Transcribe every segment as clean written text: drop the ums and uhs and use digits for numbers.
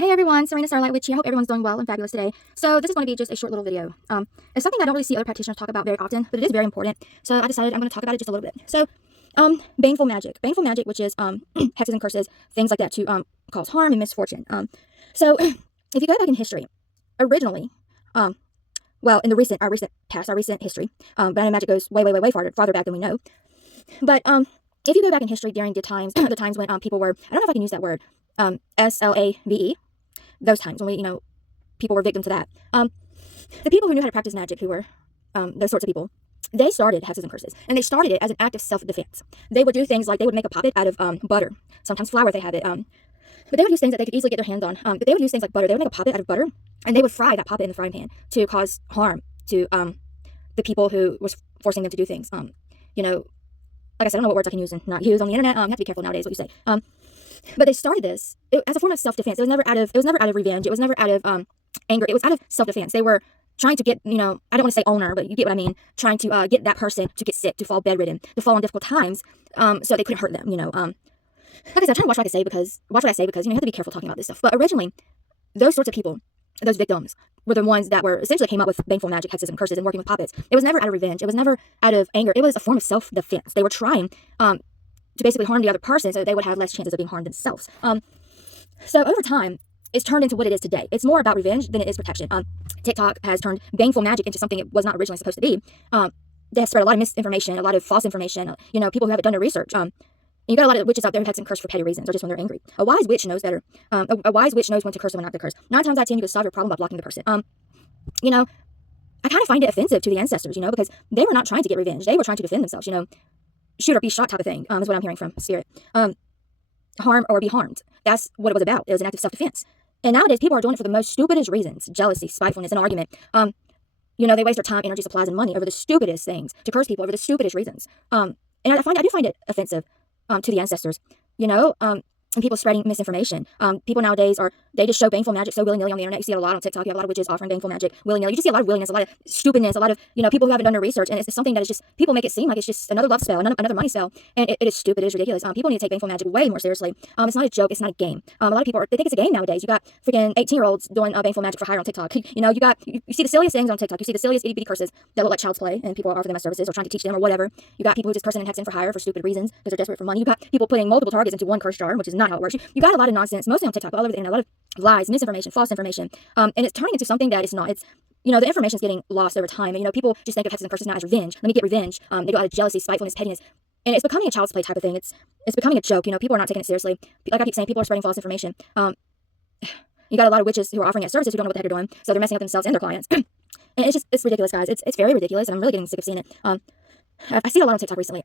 Hey everyone, Serena Starlight Witch here. I hope everyone's doing well and fabulous today. So this is going to be just a short little video. It's something I don't really see other practitioners talk about very often, but it is very important. So I decided I'm going to talk about it just a little bit. So, baneful magic. Baneful magic, which is hexes and curses, things like that to cause harm and misfortune. So if you go back in history, originally, well, in our recent history, but I know magic goes way farther back than we know. But if you go back in history during the times when people were, I don't know if I can use that word, slave, those times when people were victims to that. The people who knew how to practice magic, who were those sorts of people, they started hexes and curses, and they started it as an act of self-defense. They would do things like they would make a puppet out of butter, sometimes flour. They have it, but they would use things that they could easily get their hands on. But they would use things like butter. They would make a puppet out of butter, and they would fry that puppet in the frying pan to cause harm to the people who was forcing them to do things. Like I said, I don't know what words I can use and not use on the internet. You have to be careful nowadays what you say. But they started this as a form of self-defense. It was never out of revenge. It was never out of anger. It was out of self-defense. They were trying to get, I don't want to say owner, but you get what I mean. Trying to get that person to get sick, to fall bedridden, to fall in difficult times, so they couldn't hurt them. Like I said, I'm trying to watch what I say because you have to be careful talking about this stuff. But originally, those sorts of people, those victims, were the ones that were essentially came up with baneful magic, hexes, and curses, and working with puppets. It was never out of revenge. It was never out of anger. It was a form of self-defense. They were trying to basically harm the other person so they would have less chances of being harmed themselves. So over time, it's turned into what it is today. It's more about revenge than it is protection. TikTok has turned baneful magic into something it was not originally supposed to be. They have spread a lot of misinformation, a lot of false information. People who haven't done their research. You got a lot of witches out there who hex and curse for petty reasons or just when they're angry. A wise witch knows better. A wise witch knows when to curse and when not to curse. 9 times out of 10, you can solve your problem by blocking the person. I kind of find it offensive to the ancestors, because they were not trying to get revenge. They were trying to defend themselves, shoot or be shot type of thing, is what I'm hearing from spirit. Harm or be harmed. That's what it was about. It was an act of self-defense. And nowadays, people are doing it for the most stupidest reasons. Jealousy, spitefulness, an argument. They waste their time, energy, supplies, and money over the stupidest things to curse people over the stupidest reasons. And I do find it offensive to the ancestors, and people spreading misinformation. People nowadays they just show baneful magic so willy-nilly on the internet. You see it a lot on TikTok. You have a lot of witches offering baneful magic willy-nilly. You just see a lot of willingness, a lot of stupidness, a lot of, people who haven't done their research. And it's something that is just, people make it seem like it's just another love spell, another money spell. And it is stupid. It is ridiculous. People need to take baneful magic way more seriously. It's not a joke. It's not a game. A lot of people, they think it's a game nowadays. You got freaking 18-year-olds doing baneful magic for hire on TikTok. You see the silliest things on TikTok. You see the silliest itty-bitty curses that look like child's play, and people are offering them as services or trying to teach them or whatever. You got people who just cursing and hexing for hire for stupid reasons because they're desperate for money. You got people putting multiple targets into one curse jar, which is not how it works. You got a lot of nonsense, mostly on TikTok, but all over the internet, a lot of lies, misinformation, false information, and it's turning into something that it's not. It's, the information's getting lost over time, and, people just think of hexes and curses now as revenge. Let me get revenge. They do a lot of jealousy, spitefulness, pettiness, and it's becoming a child's play type of thing. It's becoming a joke. People are not taking it seriously. Like I keep saying, people are spreading false information. You got a lot of witches who are offering it services who don't know what the heck they're doing, so they're messing up themselves and their clients. And it's ridiculous, guys. It's very ridiculous, and I'm really getting sick of seeing it. I see it a lot on TikTok recently.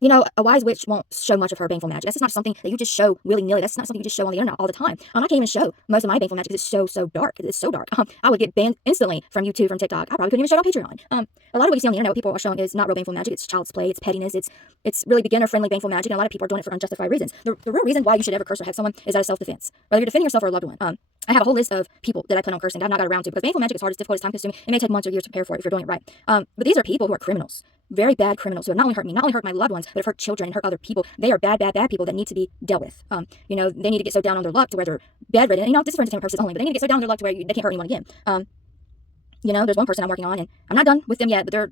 A wise witch won't show much of her baneful magic. That's just not something that you just show willy-nilly. That's not something you just show on the internet all the time. I can't even show most of my baneful magic because it's so dark. It's so dark. I would get banned instantly from YouTube, from TikTok. I probably couldn't even show it on Patreon. A lot of what you see on the internet, what people are showing is not real baneful magic. It's child's play. It's pettiness. It's really beginner-friendly baneful magic, and a lot of people are doing it for unjustified reasons. The real reason why you should ever curse or hex someone is out of self-defense. Whether you're defending yourself or a loved one. I have a whole list of people that I plan on cursing that I've not got around to because baneful magic is hard, it's difficult, it's time-consuming. It may take months or years to prepare for it if you're doing it right. But these are people who are criminals. Very bad criminals who have not only hurt my loved ones, but have hurt children and hurt other people. They are bad people that need to be dealt with. They need to get so down on their luck to where they're bedridden. This is for entertainment purposes only, but they need to get so down on their luck to where they can't hurt anyone again. There's one person I'm working on, and I'm not done with them yet, but they're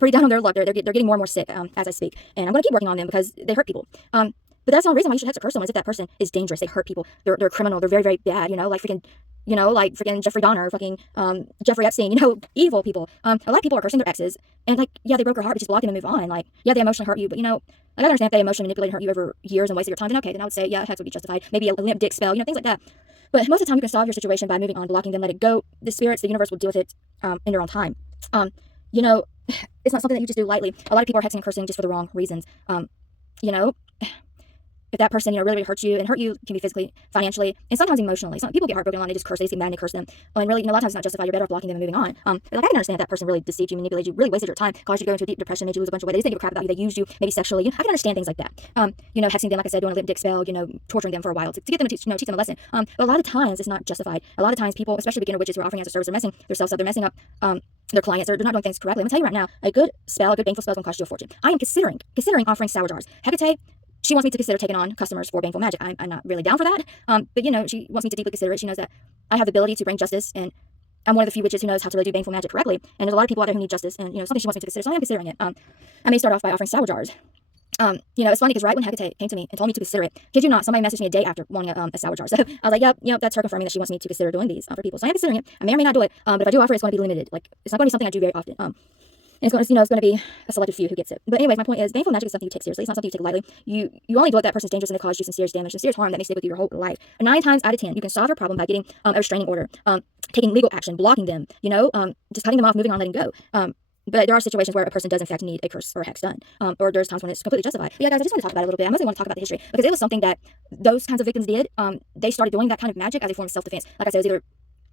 pretty down on their luck. They're getting more and more sick as I speak, and I'm going to keep working on them because they hurt people. But that's the only reason why you should hex or curse someone is if that person is dangerous. They hurt people. They're criminal. They're very bad. Like freaking Jeffrey Dahmer, fucking Jeffrey Epstein. Evil people. A lot of people are cursing their exes, and they broke her heart, but just block them and move on. They emotionally hurt you, but I understand if they emotionally manipulated and hurt you over years and wasted your time. Then okay, then I would say hex would be justified. Maybe a limp dick spell, things like that. But most of the time, you can solve your situation by moving on, blocking them, let it go. The spirits, the universe will deal with it in their own time. It's not something that you just do lightly. A lot of people are hexing and cursing just for the wrong reasons. If that person, really hurts you, and hurt you can be physically, financially, and sometimes emotionally. Some people get heartbroken and they just curse, they just get mad and they curse them. And really, a lot of times it's not justified. You're better off blocking them and moving on. I can understand if that person really deceived you, manipulated you, really wasted your time, caused you to go into a deep depression, made you lose a bunch of weight. They just didn't give a crap about you. They used you, maybe sexually. I can understand things like that. Hexing them, like I said, doing a limp dick spell, torturing them for a while to get them to teach them a lesson. But a lot of times it's not justified. A lot of times people, especially beginner witches who are offering as a service, are messing themselves up. They're messing up their clients. They're not doing things correctly. I'm gonna tell you right now, a good baneful spell is gonna cost you a fortune. I am considering offering sour jars. Hecate she wants me to consider taking on customers for Baneful Magic. I'm not really down for that. But you know, she wants me to deeply consider it. She knows that I have the ability to bring justice, and I'm one of the few witches who knows how to really do Baneful Magic correctly. And there's a lot of people out there who need justice, and you know, something she wants me to consider. So I am considering it. I may start off by offering sour jars. You know, it's funny because right when Hecate came to me and told me to consider it, kid you not, somebody messaged me a day after wanting a sour jar. So I was like, yep, that's her confirming that she wants me to consider doing these for people. So I am considering it. I may or may not do it, but if I do offer it, it's going to be limited. Like, it's not going to be something I do very often. And it's going to, you know, it's going to be a selected few who gets it. But anyways, my point is, Baneful Magic is something you take seriously. It's not something you take lightly. You only do it if that person's dangerous and it causes you some serious damage, some serious harm that may stick with you your whole life. And 9 times out of 10, you can solve your problem by getting a restraining order, taking legal action, blocking them, you know, just cutting them off, moving on, letting go. But there are situations where a person does in fact need a curse or a hex done, or there's times when it's completely justified. But yeah, guys, I just want to talk about it a little bit. I mostly want to talk about the history because it was something that those kinds of victims did. They started doing that kind of magic as a form of self-defense. Like I said, it was either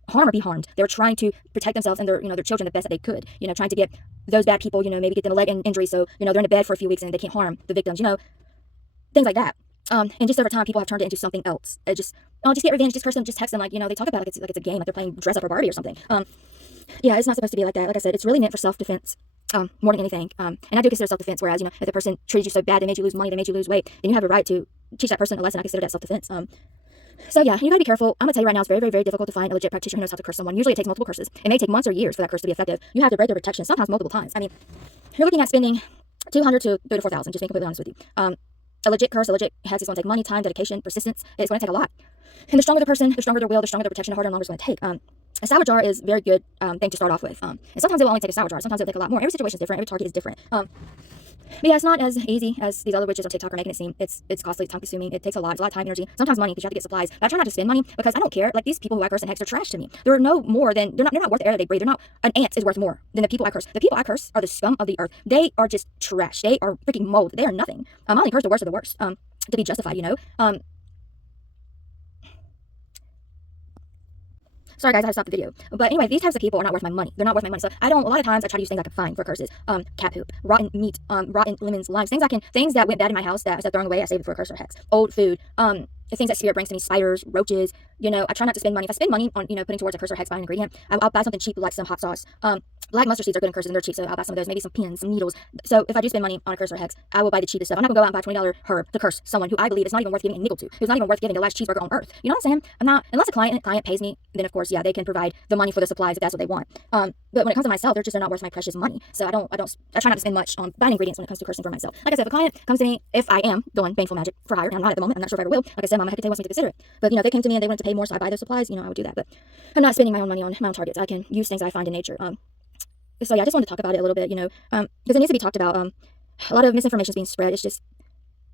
harm or be harmed. They were trying to protect themselves and their, you know, their children the best that they could. You know, trying to get those bad people, you know, maybe get them a leg injury, so you know they're in a bed for a few weeks and they can't harm the victims. You know, things like that. And just over time, people have turned it into something else. It just, oh, just get revenge, just curse them, just text them. Like, you know, they talk about it like it's a game, like they're playing dress up or Barbie or something. Yeah, it's not supposed to be like that. Like I said, it's really meant for self-defense. More than anything. And I do consider self-defense, whereas, you know, if the person treated you so bad, they made you lose money, they made you lose weight, then you have a right to teach that person a lesson. I consider that self-defense. So yeah, you gotta be careful. I'm gonna tell you right now, it's very, very, very difficult to find a legit practitioner who knows how to curse someone. Usually it takes multiple curses. It may take months or years for that curse to be effective. You have to break their protection, sometimes multiple times. I mean, you're looking at spending 200 to 3 to 4,000, just being completely honest with you. A legit curse, a legit hex is gonna take money, time, dedication, persistence. It's gonna take a lot. And the stronger the person, the stronger their will, the stronger their protection, the harder and longer it's gonna take. A sour jar is a very good thing to start off with. And sometimes it will only take a sour jar. Sometimes it'll take a lot more. Every situation is different. Every target is different. But yeah, it's not as easy as these other witches on TikTok are making it seem. It's costly, it's time consuming. It takes a lot. It's a lot of time, energy, sometimes money because you have to get supplies. But I try not to spend money because I don't care. Like these people who I curse and hex are trash to me. They're no more than they're not worth the air that they breathe. They're not an ant is worth more than the people I curse. The people I curse are the scum of the earth. They are just trash. They are freaking mold. They are nothing. I only curse the worst of the worst. To be justified, you know. Sorry guys, I had to stop the video. But anyway, these types of people are not worth my money. They're not worth my money. So a lot of times I try to use things I can find for curses. Cat poop, rotten meat, rotten lemons, limes, things that went bad in my house that instead of throwing away, I save it for a curse or hex. Old food, the things that spirit brings to me, spiders, roaches, you know, I try not to spend money. If I spend money on, you know, putting towards a curse or hex by an ingredient, I'll buy something cheap like some hot sauce. Black mustard seeds are good in curses and they're cheap, so I'll buy some of those, maybe some pins, some needles. So if I do spend money on a curse or hex, I will buy the cheapest stuff. I'm not gonna go out and buy a $20 herb to curse someone who I believe is not even worth giving a nickel to, who's not even worth giving the last cheeseburger on earth. You know what I'm saying? I'm not, unless a client pays me, then of course, yeah, they can provide the money for the supplies if that's what they want. But when it comes to myself, they're not worth my precious money. So I try not to spend much on buying ingredients when it comes to cursing for myself. Like I said, if a client comes to me, if I am doing Baneful Magic for hire, and I'm not at the moment, I'm not sure if I ever will. Like I said, Mama Hecate wants me to consider it. But you know, if they came to me and they wanted to pay more, so I buy those supplies, you know, I would do that. But I'm not spending my own money on my own targets. I can use things I find in nature. So yeah, I just wanted to talk about it a little bit, you know, because it needs to be talked about. A lot of misinformation is being spread. It's just,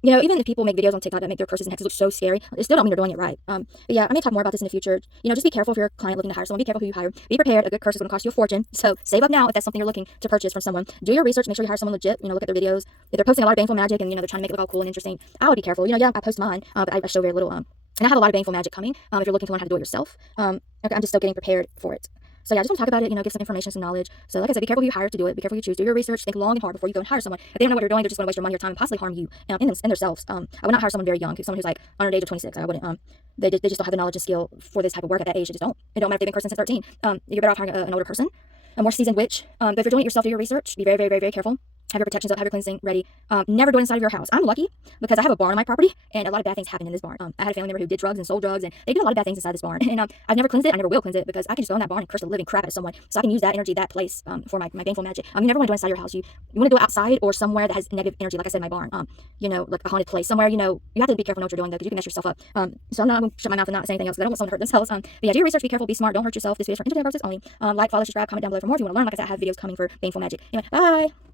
you know, even if people make videos on TikTok that make their curses and hexes look so scary, it still don't mean they're doing it right. But yeah, I may talk more about this in the future. You know, just be careful if you're a client looking to hire someone. Be careful who you hire. Be prepared. A good curse is going to cost you a fortune. So save up now if that's something you're looking to purchase from someone. Do your research. Make sure you hire someone legit. You know, look at their videos. If they're posting a lot of Baneful Magic and, you know, they're trying to make it look all cool and interesting, I would be careful. You know, yeah, I post mine, but I show very little. And I have a lot of Baneful Magic coming. If you're looking to learn how to do it yourself, I'm just still getting prepared for it. So yeah, I just want to talk about it, you know, give some information, some knowledge. So like I said, be careful who you hire to do it. Be careful who you choose. Do your research. Think long and hard before you go and hire someone. If they don't know what you're doing, they're just going to waste your money, your time, and possibly harm you and themselves. I would not hire someone very young, someone who's like under the age of 26. I wouldn't. They just don't have the knowledge and skill for this type of work at that age. They just don't. It don't matter if they've been cursing since 13. You're better off hiring an older person, a more seasoned witch. But if you're doing it yourself, do your research. Be very, very, very, very careful. Have your protections up, have your cleansing ready. Never do it inside of your house. I'm lucky because I have a barn on my property and a lot of bad things happen in this barn. I had a family member who did drugs and sold drugs and they did a lot of bad things inside this barn. And I've never cleansed it. I never will cleanse it because I can just go in that barn and curse the living crap out of someone. So I can use that energy, that place for my Baneful Magic. You never want to do it inside your house. You want to do it outside or somewhere that has negative energy. Like I said, my barn, you know, like a haunted place somewhere, you know, you have to be careful what you're doing though because you can mess yourself up. So I'm not going to shut my mouth and not say anything else because I don't want someone to hurt themselves. But yeah, do your research, be careful, be smart, don't hurt yourself. This video is for entertainment purposes only. Like, follow, subscribe, comment down below for more if you want to learn. Like I said, I have videos coming for Baneful Magic. Anyway, bye.